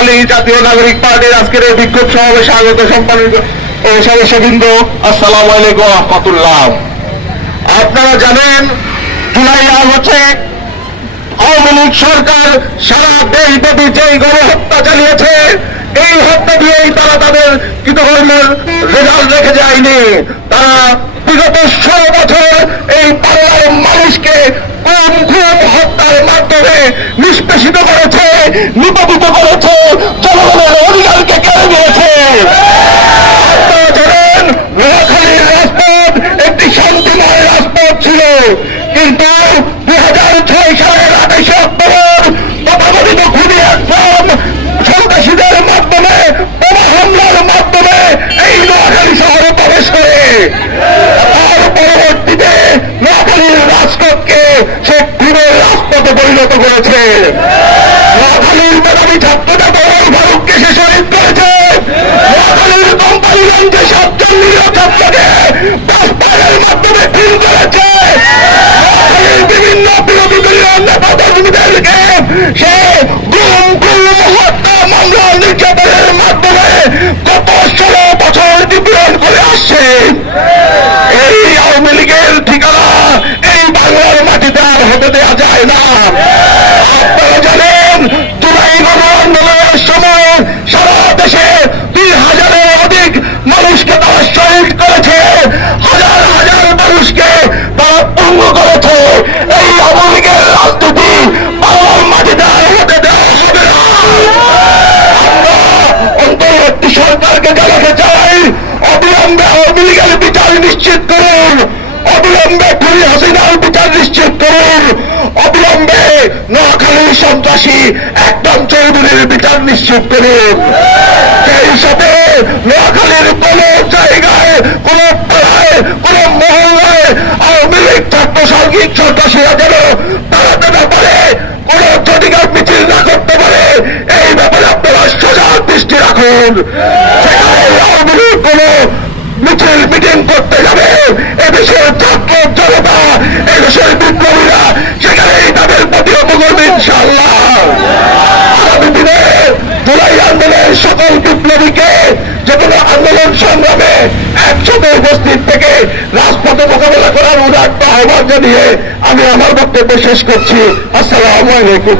নোয়াখালী জাতীয় নাগরিক পার্টির আজকের এই বিক্ষোভ সমাবেশে আগত সম্মানিত সদস্যবৃন্দ, আসসালামু আলাইকুম ওয়া রাহমাতুল্লাহ। আপনারা জানেন জুলাই আগস্টে আওয়ামী লীগ সরকার সারা দেশব্যাপী যেই গণহত্যা চালিয়েছে, এই হত্যা দিয়েই তারা তাদের কৃতকর্মের রেজাল্ট রেখে যায়নি। তারা বিগত 16 বছর এই বাংলার মানুষকে খুন হত্যার মাধ্যমে নিষ্পেষিত করেছে, নিপতিত করেছে, জনগণের অধিকারকে কেড়ে নিয়েছে। আপনারা জানেন নোয়াখালীর রাজপথ একটি শান্তিময় রাজপথ ছিল, কিন্তু 2006 সালের 28 অক্টোবর তথাকথিত খুনি একজন সন্ত্রাসীদের মাধ্যমে বোমা হামলার মাধ্যমে এই নোয়াখালী শহরে প্রবেশ করে তার পরবর্তীতে নোয়াখালীর রাজপথকে সে খুনের রাজপথে পরিণত করেছে। নোয়াখালীর মেধাবী ছাত্রটা ওমর ফারুককে সে শহীদ করেছে। নোয়াখালীর কোম্পানিগঞ্জে 7 জন নিরীহ ছাত্রকে বাসপাড়ের মাধ্যমে খুন করেছে। নোয়াখালীর বিভিন্ন বিরোধী দলীয় নেতা কর্মীদেরকে সে হত্যা মামলা নির্যাতনের মাধ্যমে গত 16 বছর নিপীড়ন করে আসছে। এই আওয়ামী লীগের ঠিকানা এই বাংলার মাটিতে আর হতে দেওয়া যায় না। আপনারা জানেন জুলাই গণ আন্দোলনের সময় সারা দেশে 2,000-এর অধিক মানুষকে তারা শহীদ করেছে, হাজার হাজার মানুষকে তারা পঙ্গু করেছে। এই আওয়ামী লীগের রাজনীতি বাংলার মাটিতে আর হতে দেওয়া হবে না। আমরা অন্তর্বর্তী সরকারকে জানাতে চাই, অবিলম্বে আওয়ামী লীগের বিচার নিশ্চিত করুন, অবিলম্বে খুনি হাসিনার বিচার নিশ্চিত করুন, অবিলম্বে নোয়াখালীর সন্ত্রাসী একদম চৌধুরীর বিচার নিশ্চিত করুন। সেই সাথে নোয়াখালীর কোন জায়গায়, কোন পাড়ায়, কোন মহল্লায় আওয়ামী লীগ ছাত্র সার্বিক সন্ত্রাসীরা যেন দাঁড়াতে না পারে, কোন চটিকার মিছিল না করতে পারে, এই ব্যাপারে আপনারা সজাগ দৃষ্টি রাখুন। সেখানে আওয়ামী লীগ কোন মিছিল মিটিং করতে যাবে, এদেশের ছাত্র জনতা, এদেশের বিপ্লবীরা সেখানেই তাদের প্রতিহত করবে ইনশাআল্লাহ। আগামী দিনে জুলাই আন্দোলনের সকল বিপ্লবীকে যে কোনো আন্দোলন সংগ্রামে একসাথে উপস্থিত থেকে রাজপথে মোকাবেলা করার উদাত্ত আহ্বান জানিয়ে আমি আমার বক্তব্য শেষ করছি। আসসালামু আলাইকুম।